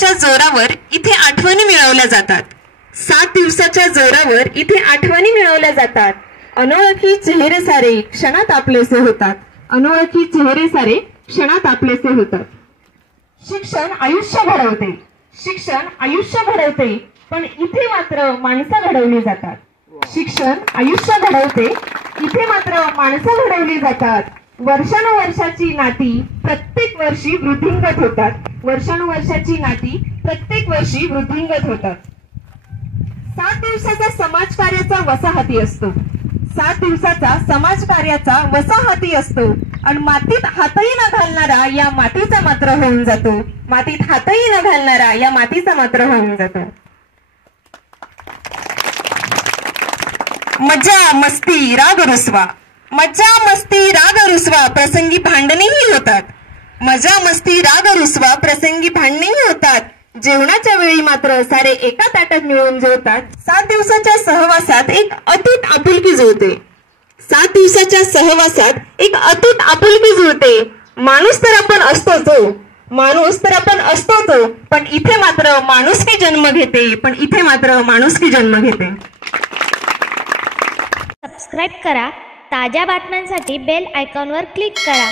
दिवसाच्या जोरावर इथे आठवणी मिळवल्या जातात. 7 दिवसाच्या जोरावर इथे आठवणी मिळवल्या जातात. अनोळखी चेहरे सारे क्षणात आपलेसे होतात. अनोळखी चेहरे सारे क्षणात आपलेसे होतात. शिक्षण आयुष्य घडवते. शिक्षण आयुष्य घडवते, पण इथे मात्र माणसं घडवली जातात. शिक्षण आयुष्य घडवते, इथे मात्र माणसं घडवली जातात. वर्षानुवर्षाची नाती प्रत्येक वर्षी वृद्धिंगत होतात. वर्षानुवर्षाची नाती प्रत्येक वर्षी वृद्धिंगत होतात. 7 दिवसाचा समाजकार्याचा वसाहती असतो. 7 दिवसाचा समाजकार्याचा वसाहती असतो आणि मातीत हातही न घालणारा या मातीचा मात्र होऊन जातो. मातीत हातही न घालणारा या मातीचा मात्र होऊन जातो. मजा मस्ती राग रुसवा. मजा मस्ती राग रुसवा प्रसंगी भांडणेही होतात. मजा मस्ती राग रुसवा प्रसंगी भांडणेही होतात. जेवणाच्या वेळी मात्र सारे एका ताटात मिळून जेवतात. 7 दिवसाच्या सहवासात एक अतूट आपुलकी जुळते. 7 दिवसाच्या सहवासात एक अतूट आपुलकी जुळते. माणूस तर आपण असतोच हो. माणूस तर आपण असतोच हो, पण इथे मात्र माणुसकी जन्म घेते. पण इथे मात्र माणुसकी जन्म घेते. सबस्क्राईब करा. ताज्या बातम्यांसाठी बेल आयकॉनवर क्लिक करा.